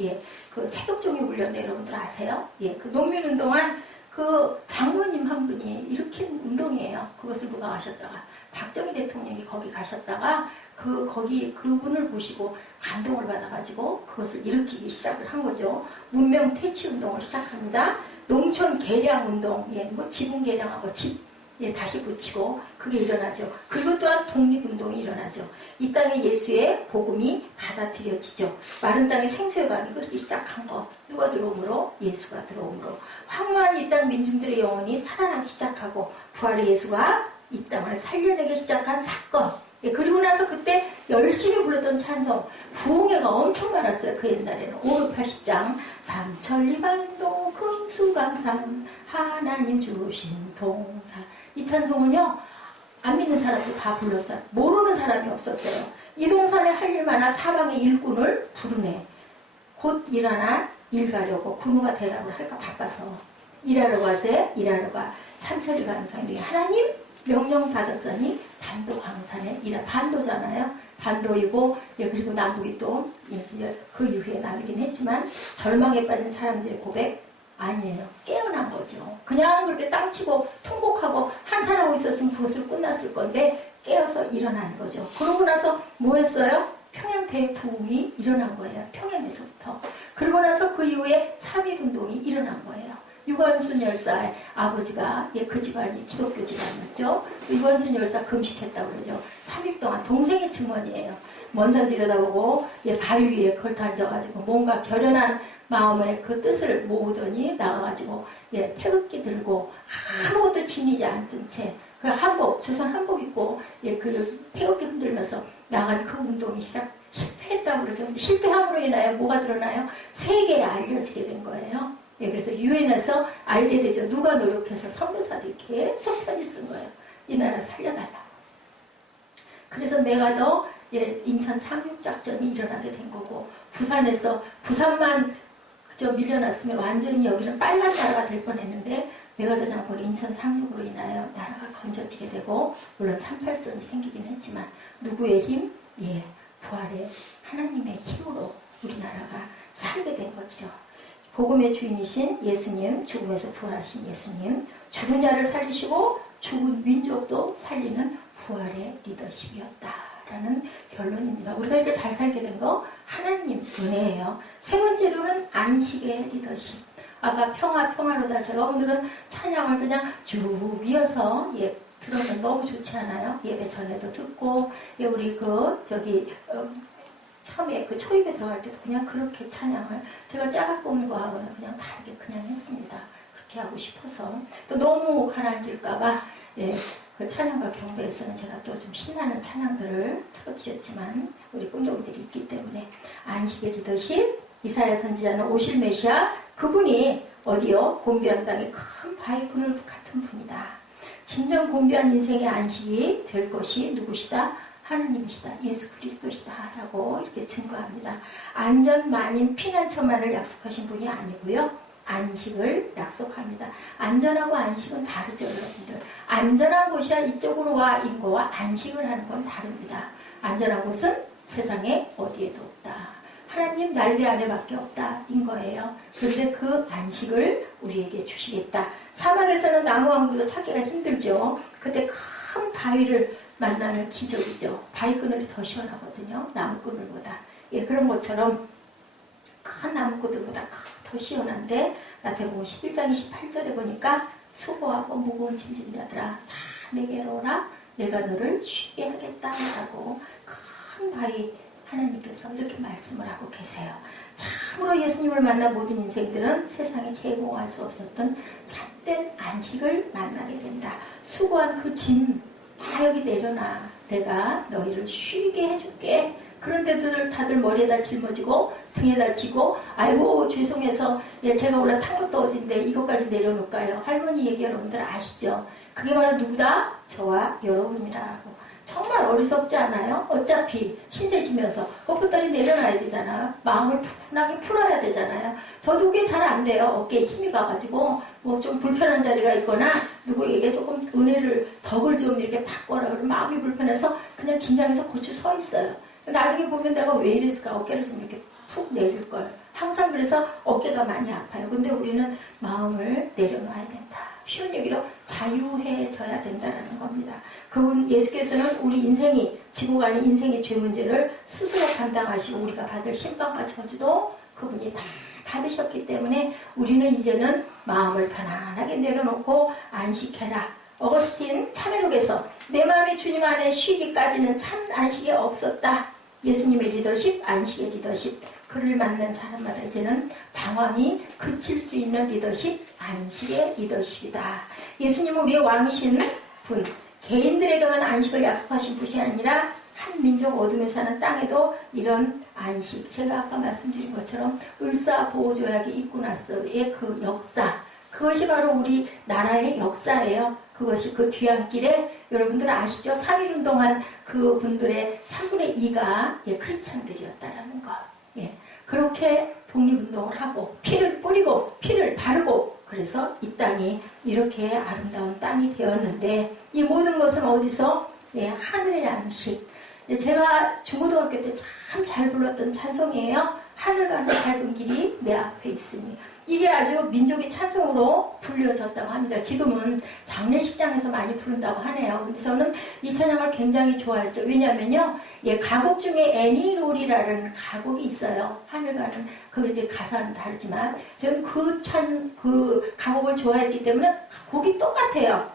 그 세격종이 울렸네 여러분들 아세요? 그 농민운동한 그 장모님 한 분이 일으킨 운동이에요. 그것을 누가 하셨다가 박정희 대통령이 거기 가셨다가 거기 그분을 보시고 감동을 받아가지고 그것을 일으키기 시작을 한 거죠. 문명 퇴치 운동을 시작합니다. 농촌 개량 운동, 뭐 지붕 개량하고 집 다시 붙이고 그게 일어나죠. 그리고 또한 독립운동이 일어나죠. 이 땅에 예수의 복음이 받아들여지죠. 마른 땅에 생수의 강이 흐르기 시작한 거. 누가 들어오므로? 예수가 들어오므로. 황무한 이 땅 민중들의 영혼이 살아나기 시작하고 부활의 예수가 이 땅을 살려내기 시작한 사건. 그리고 나서 그때 열심히 불렀던 찬송, 부흥회가 엄청 많았어요. 그 옛날에는 580장 삼천리반도 금수강산 하나님 주신 동산. 이 찬송은요, 안 믿는 사람도 다 불렀어요. 모르는 사람이 없었어요. 이 동산에 할 일 많아 사방의 일꾼을 부르네. 곧 일어나 일 가려고 군우가 대답을 할까 바빠서 일하러 가세. 일하러 가. 삼천리 강산이 하나님 명령 받았으니 반도 광산에 반도잖아요. 반도이고 그리고 남북이 또 그 이후에 나누긴 했지만 절망에 빠진 사람들의 고백 아니에요. 깨어난 거죠. 그냥 그렇게 땅치고 통곡하고 한탄하고 있었으면 그것을 끝났을 건데 깨어서 일어난 거죠. 그러고 나서 뭐 했어요? 평양 대부흥이 일어난 거예요. 평양에서부터. 그러고 나서 그 이후에 3.1운동이 일어난 거예요. 유관순 열사의 아버지가 그 집안이 기독교 집안이었죠. 유관순 열사 금식했다고 그러죠. 3일 동안 동생의 증언이에요. 먼 산 들여다보고 바위 위에 걸터 앉아가지고 뭔가 결연한 마음의 그 뜻을 모으더니 나와가지고 태극기 들고 아무것도 지니지 않던 채 그 한복, 조선 한복 입고 그 태극기 흔들면서 나간 그 운동이 실패했다고 그러죠. 실패함으로 인하여 뭐가 드러나요? 세계에 알려지게 된 거예요. 그래서 유엔에서 알게 되죠. 누가 노력해서 선교사들이 계속 편지 쓴 거예요. 이 나라 살려달라고. 그래서 내가 더 인천 상륙작전이 일어나게 된 거고 부산만 그저 밀려났으면 완전히 여기는 빨간 나라가 될 뻔했는데 메가더 장군 인천 상륙으로 인하여 나라가 건져지게 되고 물론 38선이 생기긴 했지만 누구의 힘? 부활의 하나님의 힘으로 우리나라가 살게 된 거죠. 복음의 주인이신 예수님, 죽음에서 부활하신 예수님, 죽은 자를 살리시고 죽은 민족도 살리는 부활의 리더십이었다라는 결론입니다. 우리가 이렇게 잘 살게 된 거 하나님 은혜예요. 세 번째로는 안식의 리더십. 아까 평화로다. 제가 오늘은 찬양을 그냥 쭉 이어서 들으면 너무 좋지 않아요? 예배 전에도 듣고 우리 처음에 그 초입에 들어갈 때도 그냥 그렇게 찬양을 제가 짜각보는 거하고는 그냥 다르게 그냥 했습니다. 그렇게 하고 싶어서 또 너무 가라앉을까봐 그 찬양과 경배에서는 제가 또 좀 신나는 찬양들을 틀어드렸지만 우리 꿈동이들이 있기 때문에 안식의 리더십 이사야 선지자는 오실 메시아 그분이 어디요? 곤비한 땅에 큰 바위 그늘 같은 분이다. 진정 곤비한 인생의 안식이 될 것이 누구시다? 하느님이시다. 예수 그리스도시다. 라고 이렇게 증거합니다. 안전 만인 피난처만을 약속하신 분이 아니고요. 안식을 약속합니다. 안전하고 안식은 다르죠, 여러분들. 안전한 곳이야 이쪽으로 와 인거와 안식을 하는 건 다릅니다. 안전한 곳은 세상에 어디에도 없다. 하나님 날개 아래밖에 없다 인 거예요. 그런데 그 안식을 우리에게 주시겠다. 사막에서는 나무 한 그루도 찾기가 힘들죠. 그때 큰 바위를 만나는 기적이죠. 바위 그늘이 더 시원하거든요. 나무 그늘보다. 그런 것처럼 큰 나무 그늘보다 더 시원한데 마태복음 11장 28절에 보니까 수고하고 무거운 짐진 자들아 다 내게로 오라 내가 너를 쉬게 하겠다라고 큰 바위 하나님께서 이렇게 말씀을 하고 계세요. 참으로 예수님을 만난 모든 인생들은 세상에 제공할 수 없었던 참된 안식을 만나게 된다. 수고한 그 짐 다 여기 내려놔. 내가 너희를 쉬게 해줄게. 그런데 다들 머리에다 짊어지고 등에다 지고 아이고 죄송해서 제가 올라탄 것도 어딘데 이것까지 내려놓을까요? 할머니 얘기 여러분들 아시죠? 그게 바로 누구다? 저와 여러분이라고. 정말 어리석지 않아요? 어차피 신세 지면서 뻣뻣하게 내려놔야 되잖아요. 마음을 푸근하게 풀어야 되잖아요. 저도 그게 잘 안 돼요. 어깨에 힘이 가가지고 뭐 좀 불편한 자리가 있거나 누구에게 조금 덕을 좀 이렇게 바꿔라 그러면 마음이 불편해서 그냥 긴장해서 고추 서 있어요. 나중에 보면 내가 왜 이랬을까? 어깨를 좀 이렇게 푹 내릴 걸. 항상 그래서 어깨가 많이 아파요. 근데 우리는 마음을 내려놔야 된다. 쉬운 얘기로 자유해져야 된다는 겁니다. 그분 예수께서는 우리 인생이 지고 가는 인생의 죄 문제를 스스로 감당하시고 우리가 받을 심판과 저주도 그분이 다 받으셨기 때문에 우리는 이제는 마음을 편안하게 내려놓고 안식해라. 어거스틴 참회록에서 내 마음이 주님 안에 쉬기까지는 참 안식이 없었다. 예수님의 리더십, 안식의 리더십. 그를 만난 사람마다 이제는 방황이 그칠 수 있는 리더십, 안식의 리더십이다. 예수님은 우리의 왕이신 분, 개인들에게만 안식을 약속하신 분이 아니라 한 민족 어둠에 사는 땅에도 이런 안식, 제가 아까 말씀드린 것처럼 을사보호조약이 있고 나서의 그 역사, 그것이 바로 우리 나라의 역사예요. 그것이 그 뒤안길에 여러분들 아시죠? 3.1운동한 그 분들의 3분의 2가 크리스찬들이었다라는 것. 그렇게 독립운동을 하고 피를 뿌리고 피를 바르고 그래서 이 땅이 이렇게 아름다운 땅이 되었는데 이 모든 것은 어디서? 하늘의 안식. 제가 중고등학교 때 참 잘 불렀던 찬송이에요. 하늘 가는 밝은 길이 내 앞에 있으니. 이게 아주 민족의 찬송으로 불려졌다고 합니다. 지금은 장례식장에서 많이 부른다고 하네요. 근데 저는 이 찬양을 굉장히 좋아했어요. 왜냐면요, 가곡 중에 애니롤이라는 가곡이 있어요. 하늘 가는, 그 이제 가사는 다르지만, 저는 그 가곡을 좋아했기 때문에 곡이 똑같아요.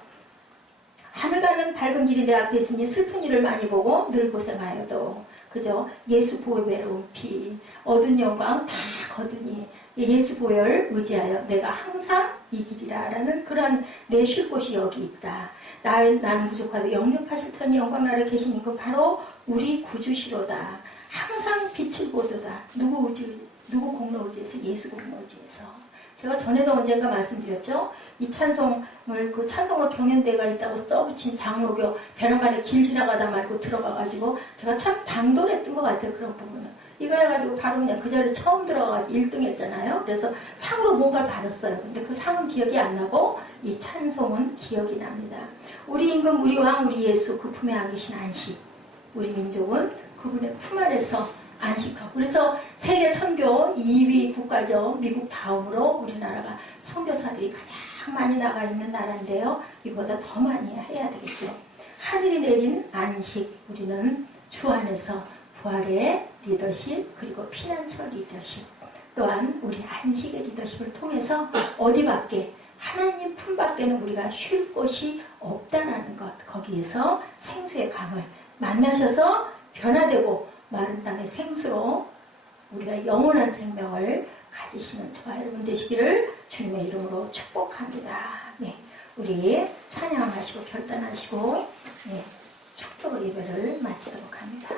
하늘 가는 밝은 길이 내 앞에 있으니 슬픈 일을 많이 보고 늘 고생하여도 그죠? 예수 보혈 외로운 피 얻은 영광 다 거두니 예수 보혈 의지하여 내가 항상 이 길이라 라는 그런 내 쉴 곳이 여기 있다. 나는 부족하다 영접하실 터니 영광 나라에 계신 그 바로 우리 구주시로다. 항상 빛을 보도다. 누구 공로 의지에서? 예수 공로 의지에서. 제가 전에도 언젠가 말씀드렸죠. 이 찬송을 그 찬송가 경연대가 있다고 써붙인 장로교 벼랑간에 길 지나가다 말고 들어가가지고 제가 참 당돌했던 것 같아요. 그런 부분은. 이거 해가지고 바로 그냥 그 자리에 처음 들어가가지고 1등 했잖아요. 그래서 상으로 뭔가를 받았어요. 근데 그 상은 기억이 안 나고 이 찬송은 기억이 납니다. 우리 임금, 우리 왕, 우리 예수 그 품에 안기신 안식. 우리 민족은 그분의 품 아래서 안식하고 그래서 세계 선교 2위 국가죠. 미국 다음으로 우리나라가 선교사들이 가장 많이 나가 있는 나라인데요. 이보다 더 많이 해야 되겠죠. 하늘이 내린 안식, 우리는 주 안에서 부활의 리더십 그리고 피난처 리더십 또한 우리 안식의 리더십을 통해서 어디 밖에 하나님 품 밖에는 우리가 쉴 곳이 없다라는 것. 거기에서 생수의 강을 만나셔서 변화되고 마른 땅의 생수로 우리가 영원한 생명을 가지시는 저와 여러분 되시기를 주님의 이름으로 축복합니다. 네, 우리 찬양하시고 결단하시고 축복 예배를 마치도록 합니다.